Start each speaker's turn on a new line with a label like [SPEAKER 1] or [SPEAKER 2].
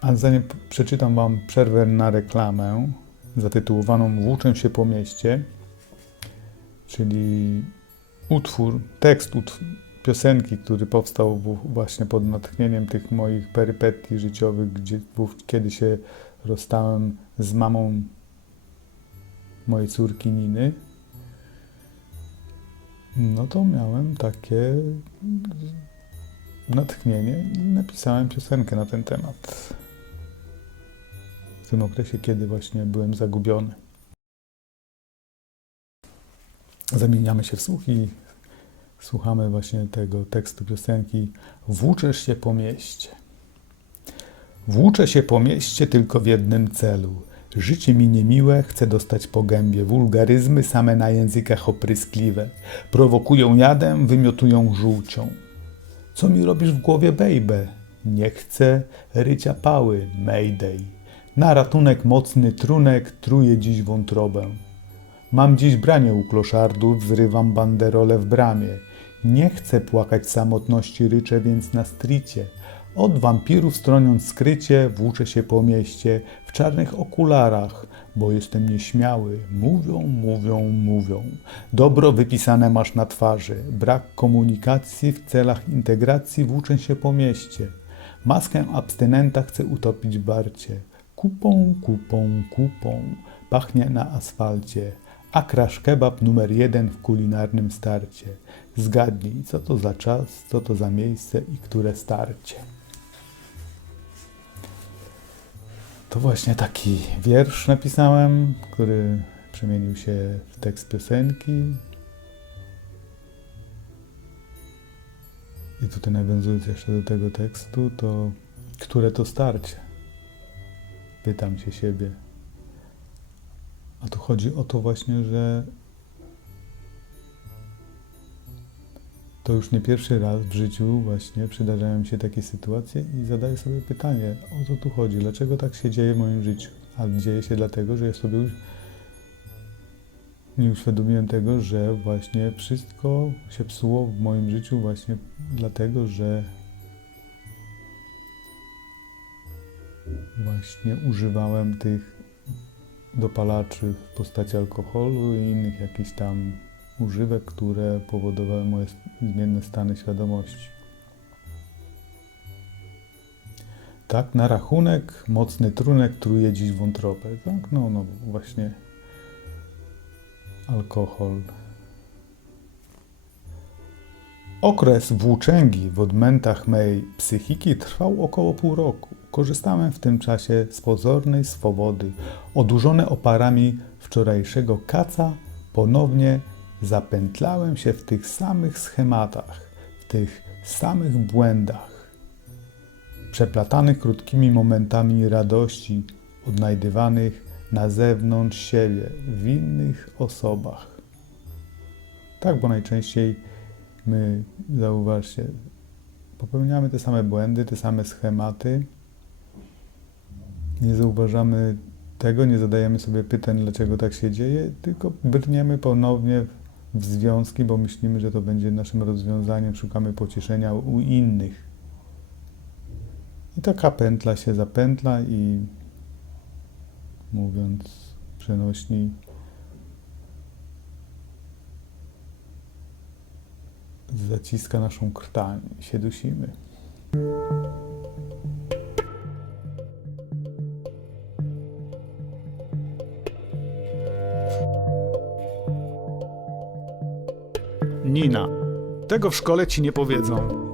[SPEAKER 1] A zanim przeczytam Wam przerwę na reklamę zatytułowaną Włóczę się po mieście, czyli utwór, tekst utw- piosenki, który powstał właśnie pod natchnieniem tych moich perypetii życiowych, gdzie kiedy się rozstałem z mamą mojej córki Niny, no to miałem takie natchnienie i napisałem piosenkę na ten temat. W tym okresie, kiedy właśnie byłem zagubiony. Zamieniamy się w słuch i słuchamy właśnie tego tekstu piosenki Włóczesz się po mieście. Włóczę się po mieście tylko w jednym celu. Życie mi niemiłe, chcę dostać po gębie. Wulgaryzmy same na językach opryskliwe. Prowokują jadem, wymiotują żółcią. Co mi robisz w głowie, baby? Nie chcę rycia pały, mayday. Na ratunek mocny trunek truje dziś wątrobę. Mam dziś branie u kloszardów, zrywam banderole w bramie. Nie chcę płakać samotności, ryczę więc na stricie. Od wampirów stroniąc skrycie, włóczę się po mieście w czarnych okularach, bo jestem nieśmiały. Mówią, mówią, mówią. Dobro wypisane masz na twarzy. Brak komunikacji w celach integracji włóczę się po mieście. Maskę abstynenta chcę utopić w barcie. Kupą, kupą, kupą. Pachnie na asfalcie. A kebab numer jeden w kulinarnym starcie. Zgadnij, co to za czas, co to za miejsce i które starcie. To właśnie taki wiersz napisałem, który przemienił się w tekst piosenki. I tutaj nawiązując jeszcze do tego tekstu, to które to starcie? Pytam się siebie. A tu chodzi o to właśnie, że to już nie pierwszy raz w życiu właśnie przydarzają mi się takie sytuacje i zadaję sobie pytanie, o co tu chodzi, dlaczego tak się dzieje w moim życiu? A dzieje się dlatego, że ja sobie już nie uświadomiłem tego, że właśnie wszystko się psuło w moim życiu właśnie dlatego, że właśnie używałem tych dopalaczy w postaci alkoholu i innych jakichś tam używek, które powodowały moje zmienne stany świadomości. Tak, na rachunek mocny trunek truje dziś wątrobę. Tak, no, no właśnie alkohol. Okres włóczęgi w odmętach mej psychiki trwał około pół roku. Korzystałem w tym czasie z pozornej swobody. Odurzone oparami wczorajszego kaca, ponownie zapętlałem się w tych samych schematach, w tych samych błędach, przeplatanych krótkimi momentami radości, odnajdywanych na zewnątrz siebie, w innych osobach. Tak, bo najczęściej my, zauważcie, popełniamy te same błędy, te same schematy. Nie zauważamy tego, nie zadajemy sobie pytań, dlaczego tak się dzieje, tylko brniemy ponownie w związki, bo myślimy, że to będzie naszym rozwiązaniem, szukamy pocieszenia u innych. I taka pętla się zapętla i mówiąc przenośni, zaciska naszą krtań się dusimy.
[SPEAKER 2] Nina. Tego w szkole ci nie powiedzą.